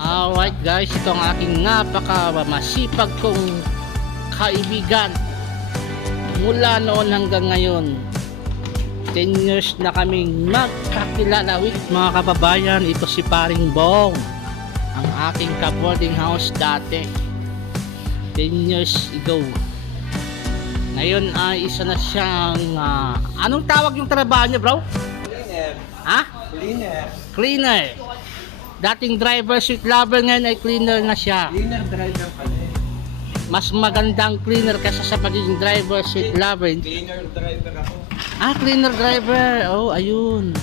Alright guys, ito ang aking masipag kong kaibigan mula noon hanggang ngayon. 10 years na kaming magkakilala with mga kababayan. Ito si Paring Bong, ang aking ka-boarding house dati 10 years ago. Ngayon ay isa na siyang anong tawag yung trabaho niya, bro? Cleaner. Ha? Cleaner. Cleaner. Dating driver, sweet lover, ngayon ay cleaner na siya. Cleaner driver pala eh. Mas magandang cleaner kaysa sa pagiging driver, sweet lover. Cleaner driver ako. Cleaner driver. Oh, ayun.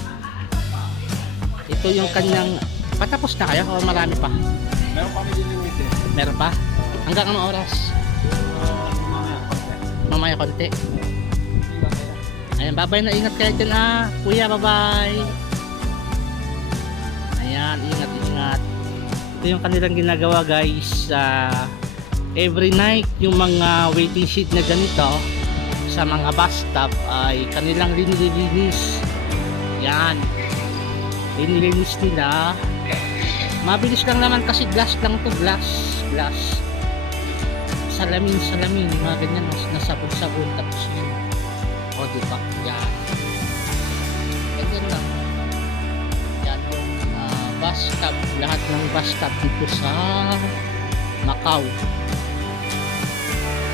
Ito yung kanyang... Patapos na kayo o marami pa? Meron kami dinimit eh. Meron pa? Hanggang anong oras? Mamaya konti. Ayan, babay na, ingat kayo dyan kuya, bye-bye. Ayan, ingat. Ito yung kanilang ginagawa guys. Every night yung mga waiting sheet na ganito sa mga bus stop ay kanilang linilinis. Yan, linilinis nila. Mabilis lang naman kasi glass lang to, glass. Salamin, mga ganyan, nasabon-sabon tapos yun. O diba, yan. Ganyan lang. Yan yung bus stop, lahat ng bus stop dito sa Macau.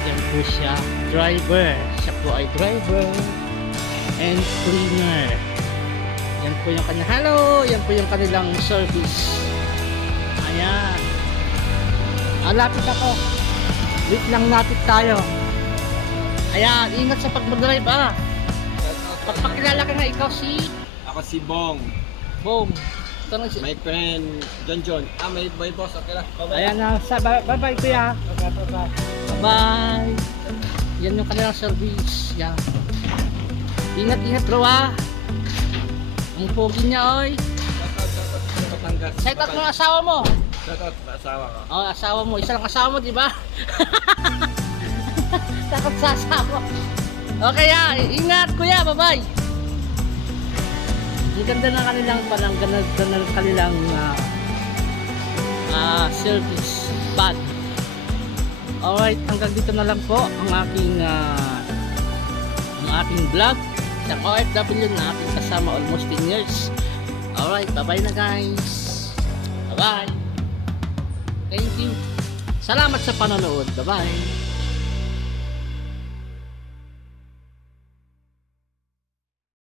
Yan po siya, driver. Siya po ay driver and cleaner. Yan po yung kanya, hello! Yan po yung kanilang service. Ayan. Lapit ako. Wait lang, lapit tayo. Ayan, ingat sa pag-drive Pagpakilala ka nga, ikaw si... Ako si Bong. Bong. Ito na My friend, John. May boss, okay lang. Ayan na, bye-bye kuya. Bye-bye. Yan yung kanilang service. Yan. Ingat bro Ang pogi niya oy. Set up mo ang asawa mo. Shoutout sa asawa ko. Oh, asawa mo. Isa lang asawa mo, di ba? Takot sa asawa. Okay, ingat kuya. Bye-bye. Ang ganda na kanilang kanilang service pad. Alright, hanggang dito na lang po ang aking vlog. Isang OFW na aking kasama almost 10 years. Alright, bye-bye na guys. Bye-bye. Thank you. Salamat sa panonood. Bye-bye.